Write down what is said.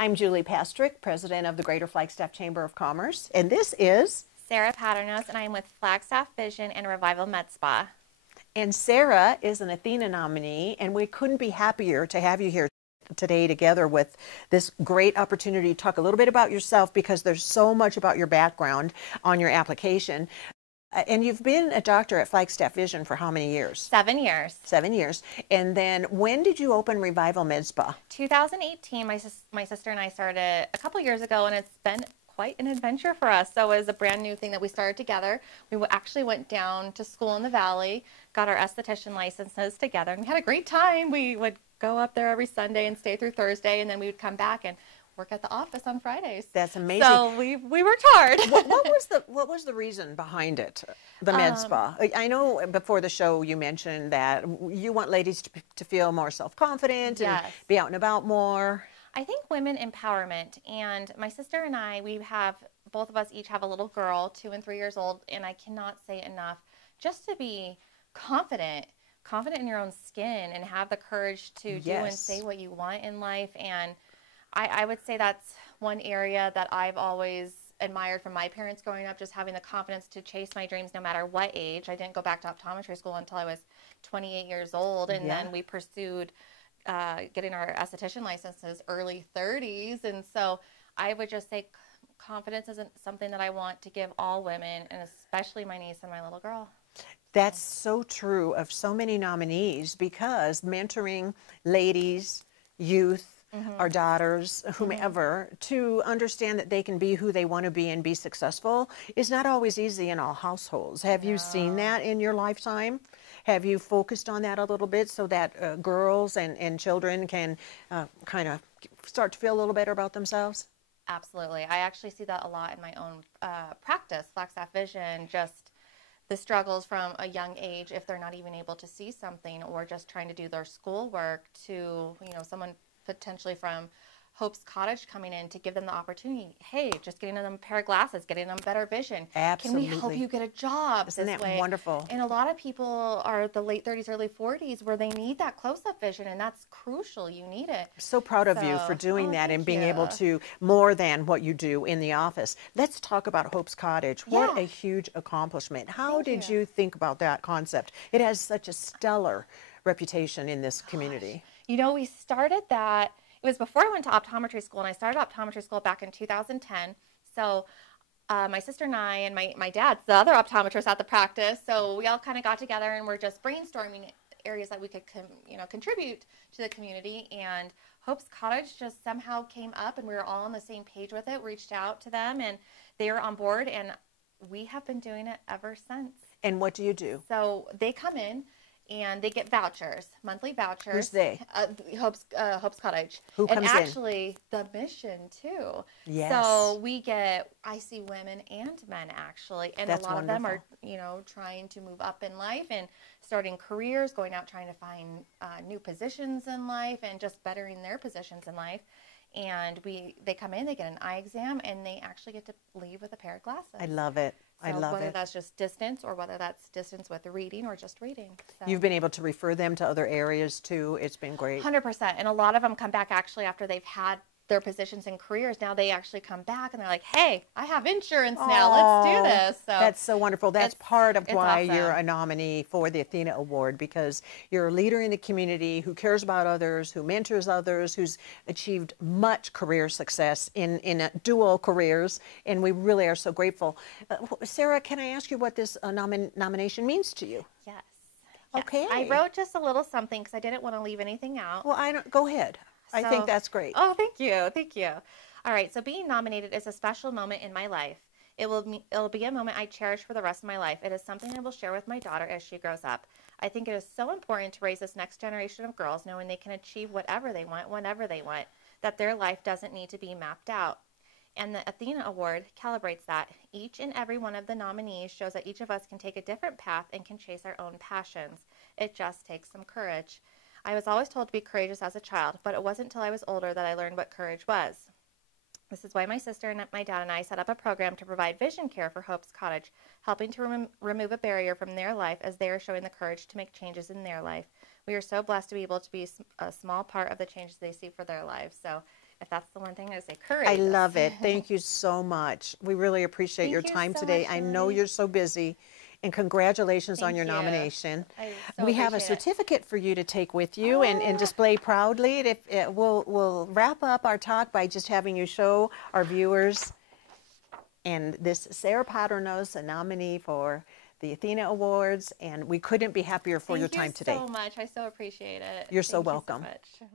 I'm Julie Pastrick, President of the Greater Flagstaff Chamber of Commerce, and this is Sarah Padrnos, and I'm with Flagstaff Vision and Revival Med Spa. And Sarah is an Athena nominee, and we couldn't be happier to have you here today together with this great opportunity to talk a little bit about yourself, because there's so much about your background on your application. And you've been a doctor at Flagstaff Vision for how many years? 7 years. 7 years. And then when did you open Revival Med Spa? 2018, my sister and I started a couple years ago, and it's been quite an adventure for us. So it was a brand new thing that we started together. We actually went down to school in the Valley, got our esthetician licenses together, and we had a great time. We would go up there every Sunday and stay through Thursday, and then we would come back and work at the office on Fridays. That's amazing. So we worked hard. what was the reason behind it, the med spa? I know before the show you mentioned that you want ladies to feel more self-confident and be out and about more. I think women empowerment, and my sister and I, both of us each have a little girl, 2 and 3 years old, and I cannot say enough, just to be confident in your own skin and have the courage to do and say what you want in life. And I would say that's one area that I've always admired from my parents growing up, just having the confidence to chase my dreams no matter what age. I didn't go back to optometry school until I was 28 years old, and then we pursued getting our esthetician licenses early 30s. And so I would just say confidence isn't something that I want to give all women, and especially my niece and my little girl. That's so true of so many nominees, because mentoring ladies, youth, our daughters, whomever, to understand that they can be who they want to be and be successful is not always easy in all households. Have you seen that in your lifetime? Have you focused on that a little bit so that girls and children can kind of start to feel a little better about themselves? Absolutely. I actually see that a lot in my own practice, Flagstaff Vision, just the struggles from a young age if they're not even able to see something, or just trying to do their schoolwork, to, someone potentially from Hope's Cottage coming in to give them the opportunity. Hey, just getting them a pair of glasses, getting them better vision. Absolutely. Can we help you get a job? Isn't that wonderful? And a lot of people are the late 30s, early 40s, where they need that close-up vision, and that's crucial. You need it. So proud of you for doing that and being able to more than what you do in the office. Let's talk about Hope's Cottage. What a huge accomplishment. How did you think about that concept? It has such a stellar reputation in this community. We started that. It was before I went to optometry school, and I started optometry school back in 2010. So my sister and I, and my dad's the other optometrist at the practice, so we all kind of got together and we're just brainstorming areas that we could contribute to the community. And Hope's Cottage just somehow came up, and we were all on the same page with it. We reached out to them, and they were on board, and we have been doing it ever since. And what do you do? So they come in, and they get vouchers, monthly vouchers. Who's they? Hope's Cottage. Who comes in? And actually, the mission, too. Yes. So I see women and men, actually. And That's a lot wonderful. of them are, trying to move up in life and starting careers, going out trying to find new positions in life, and just bettering their positions in life. And they come in, they get an eye exam, and they actually get to leave with a pair of glasses. I love it. I love it. Whether that's just distance, or whether that's distance with the reading, or just reading. So. You've been able to refer them to other areas too. It's been great. 100%. And a lot of them come back actually after they've had their positions and careers. Now they actually come back and they're like, hey, I have insurance now. Let's do this. So that's so wonderful. That's part of why awesome. You're a nominee for the Athena Award, because you're a leader in the community who cares about others, who mentors others, who's achieved much career success in dual careers, and we really are so grateful. Sarah, can I ask you what this nomination means to you? Yes. Okay. I wrote just a little something because I didn't want to leave anything out. Well, go ahead. I think that's great. Oh, thank you. Thank you. All right. So being nominated is a special moment in my life. It'll be a moment I cherish for the rest of my life. It is something I will share with my daughter as she grows up. I think it is so important to raise this next generation of girls knowing they can achieve whatever they want, whenever they want, that their life doesn't need to be mapped out. And the Athena Award calibrates that. Each and every one of the nominees shows that each of us can take a different path and can chase our own passions. It just takes some courage. I was always told to be courageous as a child, but it wasn't until I was older that I learned what courage was. This is why my sister and my dad and I set up a program to provide vision care for Hope's Cottage, helping to remove a barrier from their life as they are showing the courage to make changes in their life. We are so blessed to be able to be a small part of the changes they see for their lives. So if that's the one thing I say, courage. I love it. Thank you so much. We really appreciate your Thank you time so today. much, I know Lily. you're so busy, and congratulations on Thank your you. nomination. I so We have a appreciate it. certificate for you to take with you and display proudly. We'll wrap up our talk by just having you show our viewers. And this Sarah Padrnos, a nominee for the ATHENA Awards, and we couldn't be happier for your time today. Thank you so much. I so appreciate it. You're so Thank you welcome. much.